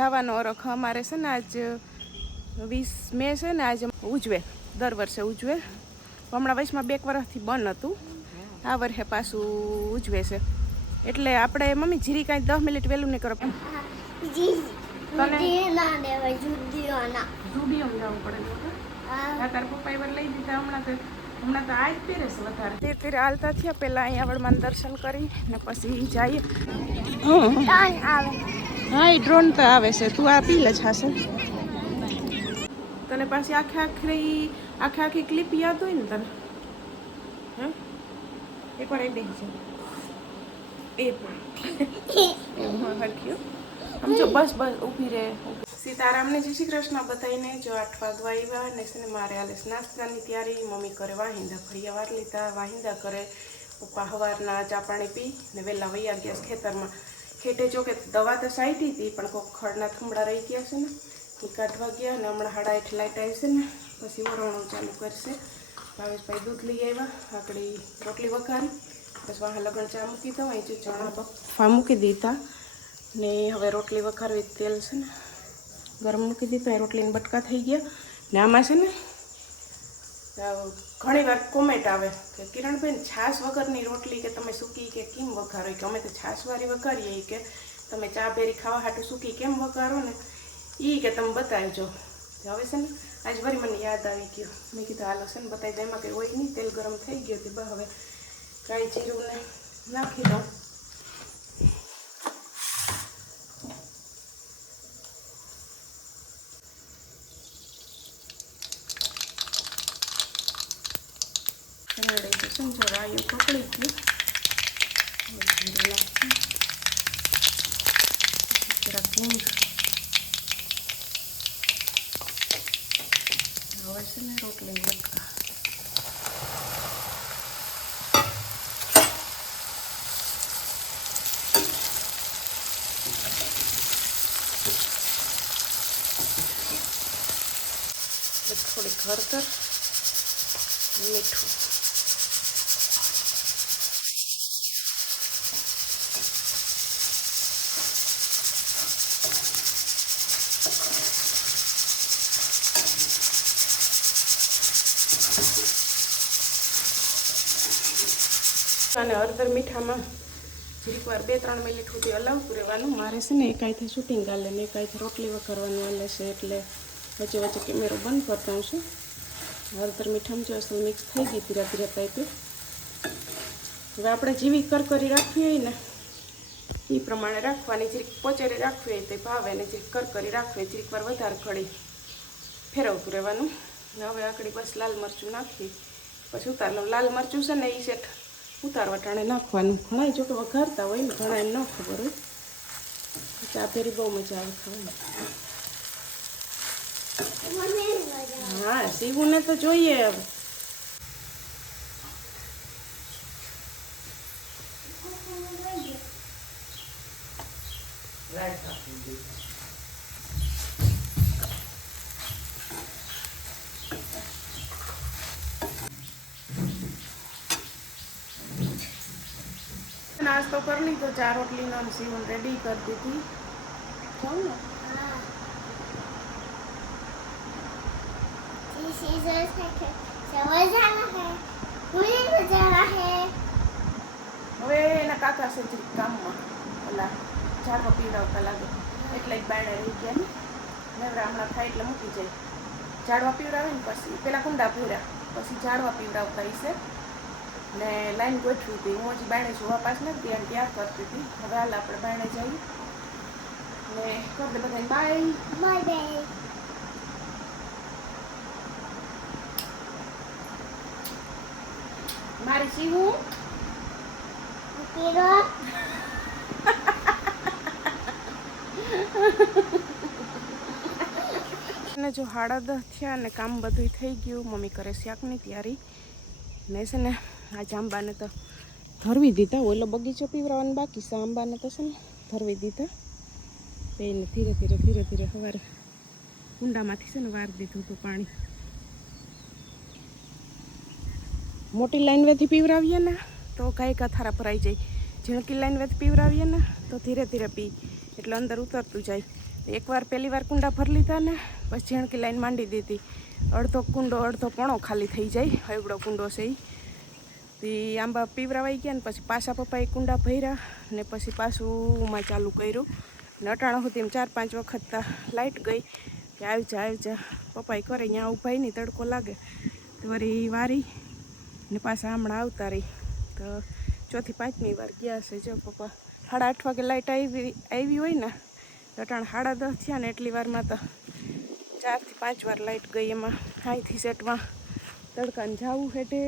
જવાનો ઓરખ અમારે છે ને આજ 20 મે છે ને આજે ઉજવે, દર વર્ષે ઉજવે. હમણાં વયસમાં 2 વર્ષથી બંધ હતું, આ વર્ષે પાછું ઉજવે છે. એટલે આપણે મમ્મી જીરી કાંઈ 10 મિનિટ વહેલું નહીં કરો. તને જુડિયોમાં જવું પડે. તાર પપ્પા એવાર લઈ દીધા હમણાં તો આ જ પહેરે છે વધારે. ધીરે ધીરે હાલતા થયા, પહેલાં અહીંયા વડમાં દર્શન કરી ને પછી જઈએ. હા એ ડ્રોન તો આવે છે, તું આ પી લે છાશે. તને પાછી આખી ક્લિપ યાદ હોય ને તને? હા એકવાર એ બેસી છે એ પણ હરખ્યું સમજો. બસ ઊભી રહે. સીતારામને જય શ્રી કૃષ્ણ બધાઈને. જો 8 વાગવા આવ્યા ને છે ને મારે હાલે નાસ્તાની તૈયારી. મમ્મી કરે વાહિંદા, ફળિયા વાર લીધા, વાહિંદા કરે. પપ્પા સવારના ચા પાણી પી ને વહેલા વૈયા ગયા ખેતરમાં. ખેટે જો કે દવા તો સાઈટી હતી પણ કોઈ ખડના થંભડા રહી ગયા છે ને એ કાઢવા ગયા. અને હમણાં 8:30 લાઈટ આવી છે ને પછી વરણું ચાલુ કરશે. ભાવેશભાઈ દૂધ લઈ આવ્યા, આકડી રોટલી વઘારી, બસ વાહ લગન ચા મૂકી દઉં. અહીં ચણા બફા મૂકી દીધા ને હવે રોટલી વઘારવી. તેલ છે ને ગરમ મૂકી દીધું, એ રોટલીને બટકા થઈ ગયા. ને આમાં છે ને ઘણી વાર કોમેન્ટ આવે કે કિરણબેન છાશ વગરની રોટલી કે તમે સૂકી કે કેમ વઘારો, કે અમે તો છાશવાળી વઘારીએ, કે તમે ચા ભેરી ખાવા હાટું સૂકી કેમ વઘારો ને એ કે તમે બતાવજો. હવે છે ને આજ વળી મને યાદ આવી ગયું, મેં કીધું હાલો છે ને બતાવી દે. એમાં કંઈ હોય નહીં, તેલ ગરમ થઈ ગયું હતું. હવે કાંઈ જીરું ને નાખી દઉં. સમજો રાયું પકડી ગયું, જીરું નાખી, જરાક હિંગ. હવે છે ને રોટલી બટકા. થોડીક હળદર, મીઠું. અને હળદર મીઠામાં જીરીક વાર 2-3 મિનિટ સુધી હલાવતું રહેવાનું. મારે છે ને એકાઈથી શૂટિંગ હાલે ને એકાઈથી રોટલી વઘારવાનું હાલે છે, એટલે વચ્ચે વચ્ચે કેમેરો બંધ કરતા હું છું. હળદર મીઠામાં જો અસલ મિક્સ થઈ ગઈ ધીરે ધીરે પાઇપે. હવે આપણે જેવી કરકરી રાખવી હોય ને એ પ્રમાણે રાખવાની. જીરીક પોચેરી રાખવી હોય તો ભાવે ને જીરીક કરકરી રાખવી, જીરીક વાર વધારે કળી ફેરવતું રહેવાનું. હવે આકડી બસ લાલ મરચું નાખી પછી ઉતારવાનું. લાલ મરચું છે ને એ સેટ ઉતારવા ટાણે નાખવાનું. ઘણા જો કે વઘારતા હોય ને, ઘણા એમ ન ખબર હોય. ચા ફેરી બહુ મજા આવે ખાવાની. હા સીવું ને તો જોઈએ. હવે નાસ્તો કરી લીધો, 4 રોટલીનો સીવન રેડી કરી દીધી. જાઉં ને હવે એના કાકા છે કામમાં, ઓલા ઝાડવા પીવડાવતા લાગે એટલે જ બાયણે રહી ગયા ને. નવરા હમણાં થાય એટલે મૂકી જાય. ઝાડવા પીવડાવે ને પછી પેલા કુંડા પીવડ્યા, પછી ઝાડવા પીવડાવતા હશે ને લાઈન ગોઠવી હતી. હું હજી બાયણે જોવા પાસ નથી ત્યાં ત્યાં કરતી હતી. હવે હાલ આપણે બાયણે જઈએ ને કરી દે બધા બાય બાય. મારી સીવું ને જો 10:30 થયા ને કામ બધું થઈ ગયું. મમ્મી કરે શાકની તૈયારી ને છે ને આજે આંબાને તો ધરવી દીધા. ઓલો બગીચો પીવરાવાનો બાકી છે, આંબાને તો છે ને ધરવી દીધા. એને ધીરે ધીરે સવારે કુંડામાંથી છે ને વાર દીધું હતું પાણી. મોટી લાઈન વેથી પીવરાવીએ ને તો ગાય થારા ભરાઈ જાય. ઝીણકી લાઈન વેથી પીવરાવીએ ને તો ધીરે ધીરે પી એટલે અંદર ઉતરતું જાય. એકવાર પહેલી વાર કુંડા ભરી લીધા ને પછી ઝીણકી લાઈન માંડી દીધી. અડધો કુંડો અડધો પોણો ખાલી થઈ જાય એવડો કુંડો છે એ. તે આંબા પીવરાવાઈ ગયા ને પછી પાછા પપ્પાએ કુંડા ભર્યા ને પછી પાછું માં ચાલુ કર્યું ને અટાણા સુધી 4-5 વખત લાઇટ ગઈ કે આવી જા પપ્પાએ કરે અહીંયા ઊભા નહીં તડકો લાગે તો વળી વારી ને પાછા હમણાં આવતા રહી તો 4થી 5મી વાર ગયા છે. જો પપ્પા 8:30 વાગે લાઇટ આવી હોય ને તો અટાણા 10:30 થયા ને એટલી વારમાં તો 4થી 5 વાર લાઇટ ગઈ. એમાં અહીંથી સેટમાં તડકાને જવું હેઠે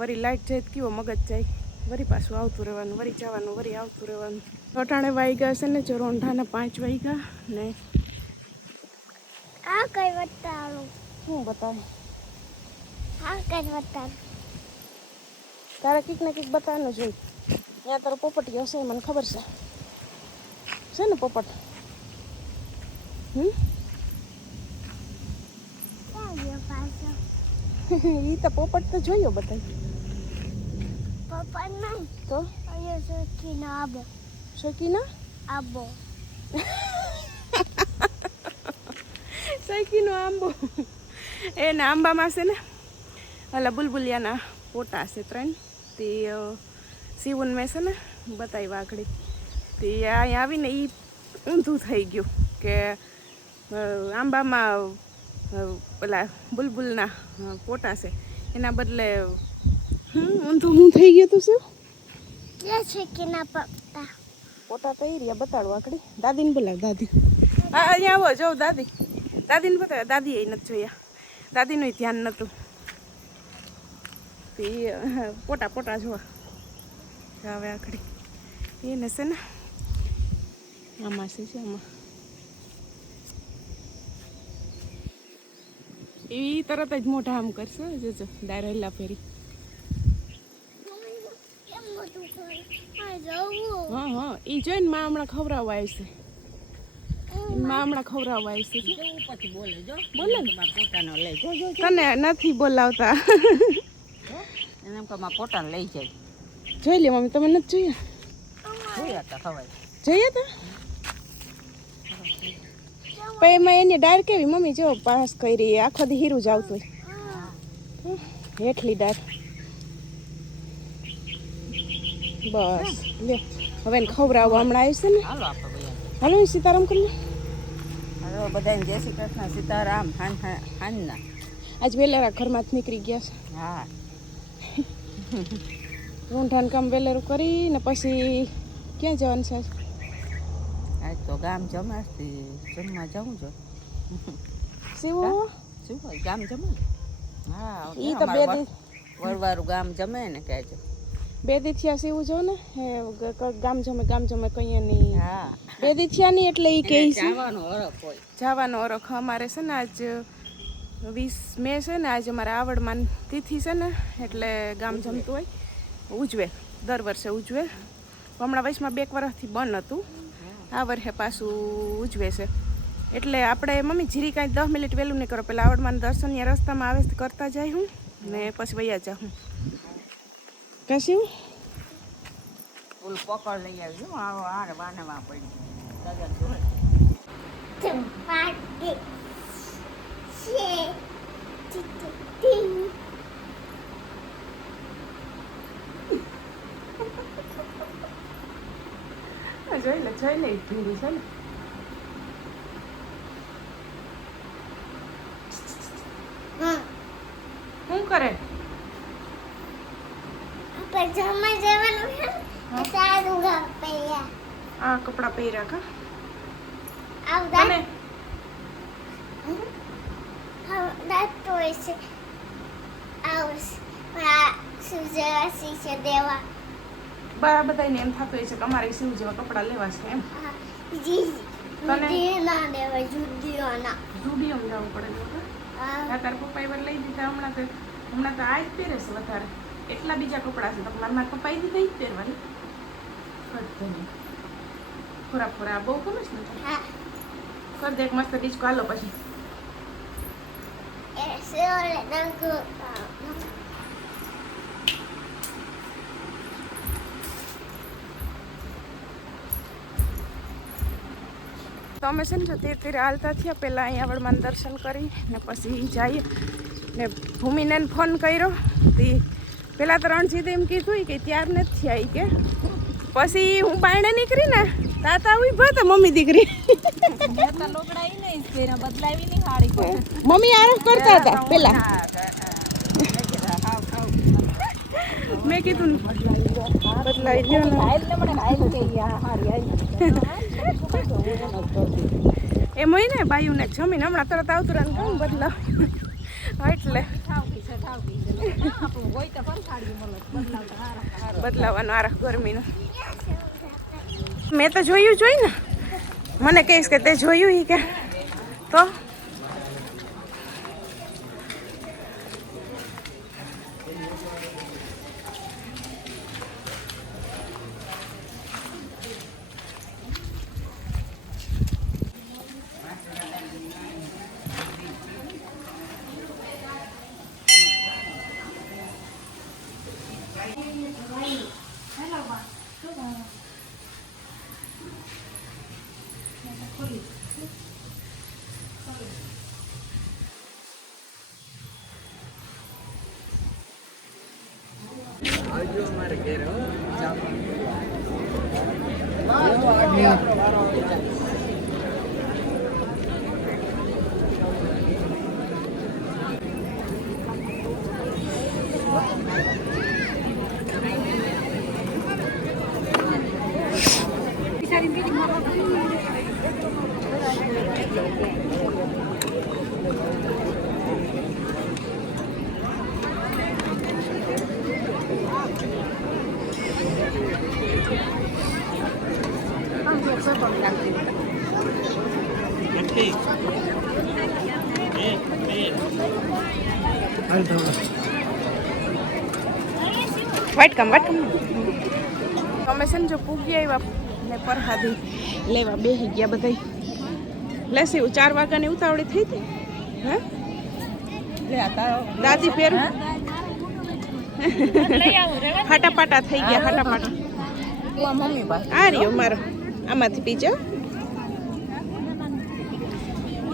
વળી લાઇટ જાય કેવો મગજ જાય વળી પાછું આવતું રહેવાનું વળી જવાનું વળી આવતું રહેવાનું. અટાણે વાગ્યા છે ને જો રોંઢાના 5 વાગ્યા ને આ કઈ બતાવું શું બતાવે આ કઈ બતાવું તારે કંઈક ને કંઈક બતાવવાનું જોઈ. ત્યાં તારો પોપટી હશે મને ખબર છે ને પોપટ? ક્યાં ગયો પાછો એ તો પોપટ તો જોયો બતાવી પપ્પા નહીં તો અહીંયા શોખીનો આબો શોકીના આબો શોકીનો આંબો એના આંબામાં છે ને ઓલા બુલબુલિયાના પોટા છે 3 તે સીવન મેં છે ને બતાવી આગળ તે અહીંયા આવીને એ ઊંધું થઈ ગયું કે આંબામાં પેલા બુલબુલના પોટા છે એના બદલે ઊંધું હું થઈ ગયું તું શું ક્યાં છે કે ના પપ્પા પોટા તો એ રહ્યા બતાડવા આગળ. દાદીને બોલાવ દાદી. હા અહીંયા આવો જો દાદી. દાદીને બતાવ્યા દાદી એ નથી જોયા દાદીનું ધ્યાન નહોતું. તે પોટા જોવા હવે આખડી એને છે ને આમાં છે આમાં એ તરત જ મોઢા આમ કરશે જોજો ડાયરેલા ફેરી. હા હા એ જોઈને માં હમણાં ખવડાવવા આવશે. માં હમણાં ખવડાવવા આવશે. બોલે તને નથી બોલાવતા. પોતાને લઈ જાય જોઈ લે મમ્મી તમે નથી જોયા? જોઈએ તો પછી એમાં એની ડાળ કેવી મમ્મી જો પાસ કરી આખો દી હીરું જ આવતું હોય હેઠલી ડાળ. બસ લે હવે એને ખવડાવવા હમણાં આવશે ને. હાલો આપણે હાલો સીતારામ કરી હાલો બધાને જય શ્રી કૃષ્ણ સીતારામ. હાંજના આજ વેલેરા ઘરમાં જ નીકળી ગયા છે. હા રૂંઢાનું કામ વેલેરું કરીને પછી ક્યાં જવાનું છે? આજ તો ગામ જમાસથી જમવા જાઉં છું. શિવો શું હોય ગામ જમે ને? હા એ તો બે દી વરવારું ગામ જમે ને કે છે 2 દી થયા શિવું જો ને ગામ જમે કહીએ નહીં. હા 2 દી થયા નહીં એટલે એ કહે છે જવાનો હરખ હોય. જવાનો અરખ અમારે છે ને આજ 20 મે છે ને આજે અમારે આવડમાં તિથિ છે ને એટલે ગામ જમતું હોય ઉજવે દર વર્ષે ઉજવે. હમણાં વયસમાં 2 વર્ષથી બંધ હતું આ વર્ષે પાછું ઉજવે છે એટલે આપણે મમ્મી જીરી કાંઈ 10 મિનિટ વહેલું નહીં કરો પેલા આવડમાં દર્શનીય રસ્તામાં આવે તો કરતા જાય હું ને પછી વૈયા જાઉં કશું ફૂલ પકડ લઈ આવજો આરે વાનવા પડી દાદા જોડે ચપાટી છે જોઈ લે ભીડી છે ને શું કરે જમવા જવાનું છે સારું ગામ પૈયા આ કપડા પહેર્યા કા આવડા તને દાંત હોય છે આવશે સુજવાસી છે દેવા બધાને એમ થતું હોય છે કે અમારે શિવ જેવા કપડાં લેવા છે એમ જુદીઓ ના દેવા જુદીઓના જુડિયોમાં જવું પડે તારા પપ્પાએ વાર લઈ દીધા હમણાં તો આ જ પહેરે છે વધારે એટલા બીજા કપડાં છે તો મારા પપ્પાએ દીધા જ પહેરવાની ખોરા બહુ ગમે છે ને કર દે એક મસ્ત ડીચકો હાલો પછી તો અમે છે ને જો ધીરે ધીરે હાલતા થયા, પહેલાં અહીંયા વડમાં દર્શન કરી ને પછી જઈએ ને ભૂમિને ફોન કર્યો. તે પહેલાં તો રણજીતે એમ કીધું કે ત્યાર નથી આવી કે પછી હું બાયણે નીકળી ને તાતા ઉભા હતા મમ્મી દીકરી મમ્મી આરોપ કરતા હતા પેલા. મેં કીધું બદલાઈ ગયો એમ હોય ને બાયુને જમીન હમણાં તરત આવતું કેમ બદલાવ એટલે બદલાવાનો આરખ ગરમીનો. મેં તો જોયું જોઈ ને મને કહીશ કે તે જોયું ઈ કે તો વાઇટ કમ અમે છે ને જો પૂગી આવ્યા ને પરહાદી લેવા બેસી ગયા બધા. લેસી 4 વાગ્યાની ઉતાવળી થઈ હતી હે દાદી પહેરું ફાટાપાટા થઈ ગયા ફાટાપાટા. મમ્મી પાસે આ રહ્યો મારો આમાંથી પીજો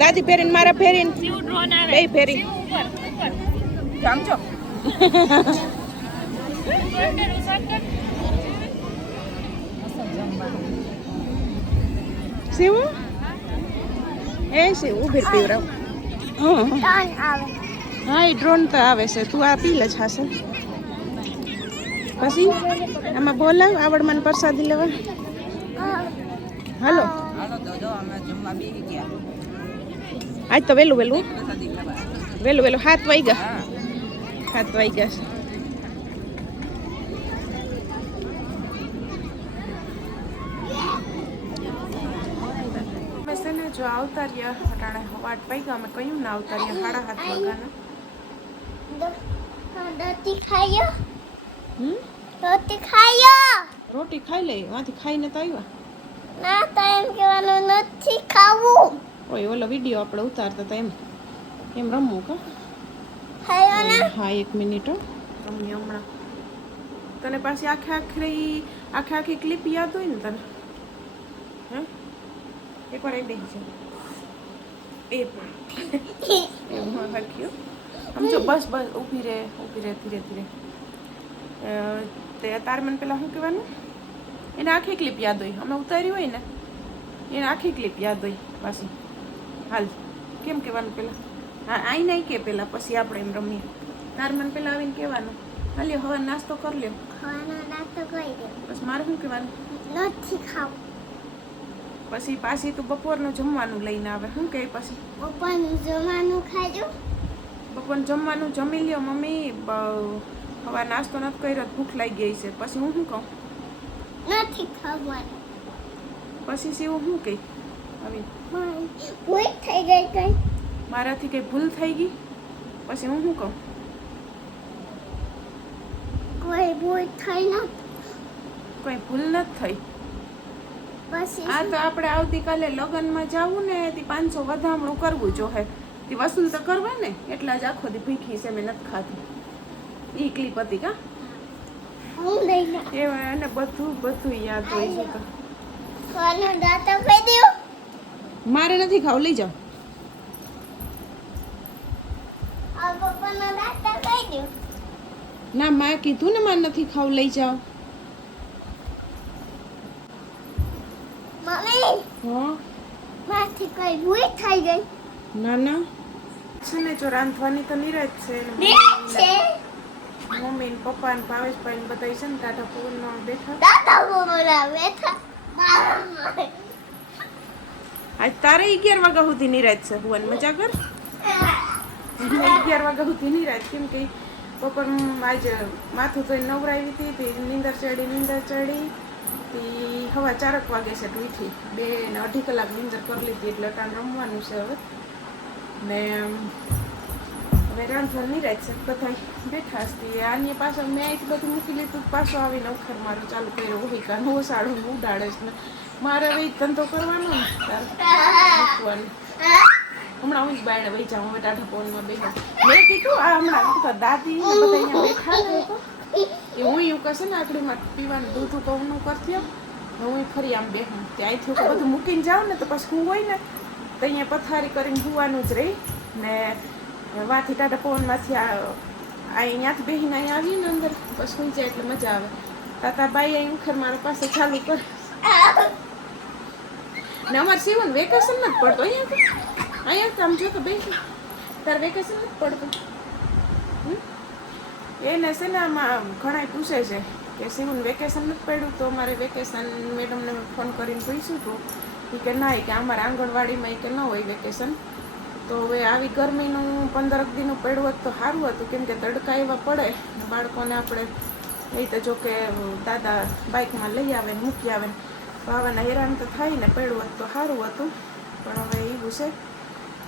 દાદી પહેરીને મારા ફેરીને બે ફેરી સમજો સેવું એ સેવું ઉભી પીવરાવ. હા એ ડ્રોન તો આવે છે તું આ પી લે છાશે પછી આમાં બોલાવ આવડમાં પ્રસાદી લેવા. હાલો હાલો તો જો અમે જમવા બેસી ગયા. આજ તો વહેલું વહેલું પ્રસાદી લેવા. વહેલું વહેલું 7 વાગ્યા હા 7 વાગ્યા છે. જો આવતા રહ્યા અટાણે વાટ પાઈ અમે કયું ના આવતા રહ્યા 7:30 વાગ્યાના. રોટી ખાયો રોટી ખાયો રોટી ખાઈ લઈ વાંથી ખાઈને તો આવ્યા. ના તો એમ કહેવાનું નથી ખાવું. ઓય ઓલો વિડીયો આપણે ઉતારતા હતા એમ રમવું કા ખાયો ને હા 1 મિનિટ રમીએ હમણાં. તને પાછી આખી ક્લિપ યાદ હોય ને તને હે એકવાર એમ બેસી છે એ પણ હરખ્યું સમજો બસ ઊભી રહે ધીરે ધીરે. તે તાર મને પેલા શું કહેવાનું એને આખી ક્લિપ યાદ હોય અમે ઉતારી હોય ને એને આખી ક્લિપ યાદ હોય પાછી. હાલ કેમ કહેવાનું પેલા હા આઈ નહીં કે પેલા પછી આપણે એમ રમીએ. તાર મને પેલા આવીને કહેવાનું હાલ્યો હવે નાસ્તો કરી લ્યો. ખાવાનો નાસ્તો કરી દે. બસ મારે શું કહેવાનું નથી ખાવું. પછી પાછી તું બપોરનું જમવાનું લઈને આવે શું કહે પછી બપોરનું જમવાનું ખાજો. બપોરનું જમવાનું જમી લ્યો મમ્મી હવે નાસ્તો નથી કર્યો ભૂખ લાગી ગઈ છે. પછી હું શું કહું નથી ખાવાનું. પછી સીવું શું કહી આવી ભૂલ થઈ ગઈ કઈ મારાથી કંઈ ભૂલ થઈ ગઈ પછી હું શું કહું કોઈ ભૂલ થઈ નથી. કંઈ ભૂલ નથી થઈ. પછી આ તો આપણે આવતીકાલે લગ્નમાં જવું ને તે 500 વધામણું કરવું જોહે. તે વસૂલ તો કરવા ને એટલા જ આખો દી ભીખી છે મેં નથી ખાધી. ઈ ક્લિપ હતી કા હું લઈને એ એને બધું યાદ હોય છે. તો ખાવાનો દાંતો ખાઈ દો. મારે નથી ખાવું, લઈ જાઓ. આ પપ્પાનો દાંત કહી દો. ના, મારે કીધું ને મારે નથી ખાવું, લઈ જાઓ. મમ્મી હા માથી કઈ ભૂલ થઈ ગઈ. ના ના છે ને, જો રાંધવાની તો નિરાજ છે ને છે મમ્મી ને પપ્પા ને ભાવેશભાઈ ને બધા છે ને ટાટા પવનમાં બેઠા. દાદા બોલા બેઠા. આજ તારે 11 વાગ્યા સુધી નિરાજ છે. ભુવન મજા કર. 11 વાગ્યા સુધી નિરાજ, કેમ કે બપોર આજે માથું ધોઈને નવરાવી હતી તે નીંદર ચડી તી હવા 4 વાગે છે ઉઠી 2 ને 2.5 કલાક નીંદર કરી લીધી, એટલે અટાણ રમવાનું છે હવે. ને હવે રાંધવા નિરાજ છે, બધા બેઠા હતી. આની પાછળ મેં અહીંથી બધું મૂકી લીધું, પાછો આવીને ઉખર મારો ચાલુ કર્યો. હોઈકા નવો સાડો ઉડાડે છે ને મારે હવે ઈ ધંધો કરવાનો ને તાર મૂકવાનું. હમણાં હું જ બાયણે વહી જાઉં, હવે ટાઢા પવનમાં બેઠા. મેં કીધું આ હમણાં બધા દાદી ને બધા અહીંયા બેઠા ને તો એ હું એવું કહેશે ને આકડીમાં પીવાનું દૂધ તો હું કરતી આમ, હું ફરી આમ બેહું. ત્યાં અહીંથી બધું મૂકીને જાઉં ને તો પછી હું હોય ને તો અહીંયા પથારી કરીને હુવાનું જ રહી ને વાથી ટાટા પવનમાંથી અહીંયાથી બેહીને અહીંયા આવીએ ને અંદર પછી સુઈ જાય એટલે મજા આવે. તાતા બાઈ અહીં ઉખર મારા પાસે ચાલુ કરે ને અમારે સીવન વેકેશન નથી પડતો અહીંયા કામ જો તો બેસી તારે વેકેશન નથી પડતું. એને છે ને આમાં ઘણા પૂછે છે કે સીવન વેકેશન નથી પડ્યું, તો અમારે વેકેશન મેડમને ફોન કરીને પૂછ્યું હતું કે ના, કે અમારે આંગણવાડીમાં કે ન હોય વેકેશન. તો હવે આવી ગરમીનું 15 દિનનું પડ્યું હોત તો સારું હતું, કેમ કે તડકા એવા પડે ને બાળકોને આપણે એ તો જો કે દાદા બાઇકમાં લઈ આવે ને મૂકી આવે ને ભાવાના હેરાન તો થાય ને, પડ્યું હોત તો સારું હતું. પણ હવે એવું છે,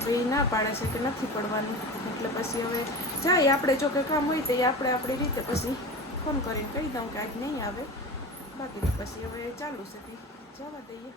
હવે એ ના પાડે છે કે નથી પડવાનું, એટલે પછી હવે જાય આપણે જો કે કામ હોય તો એ આપણે આપણી રીતે પછી ફોન કરીને કહી દઉં કે આજ નહીં આવે, બાકી પછી હવે ચાલુ છે જવા દઈએ.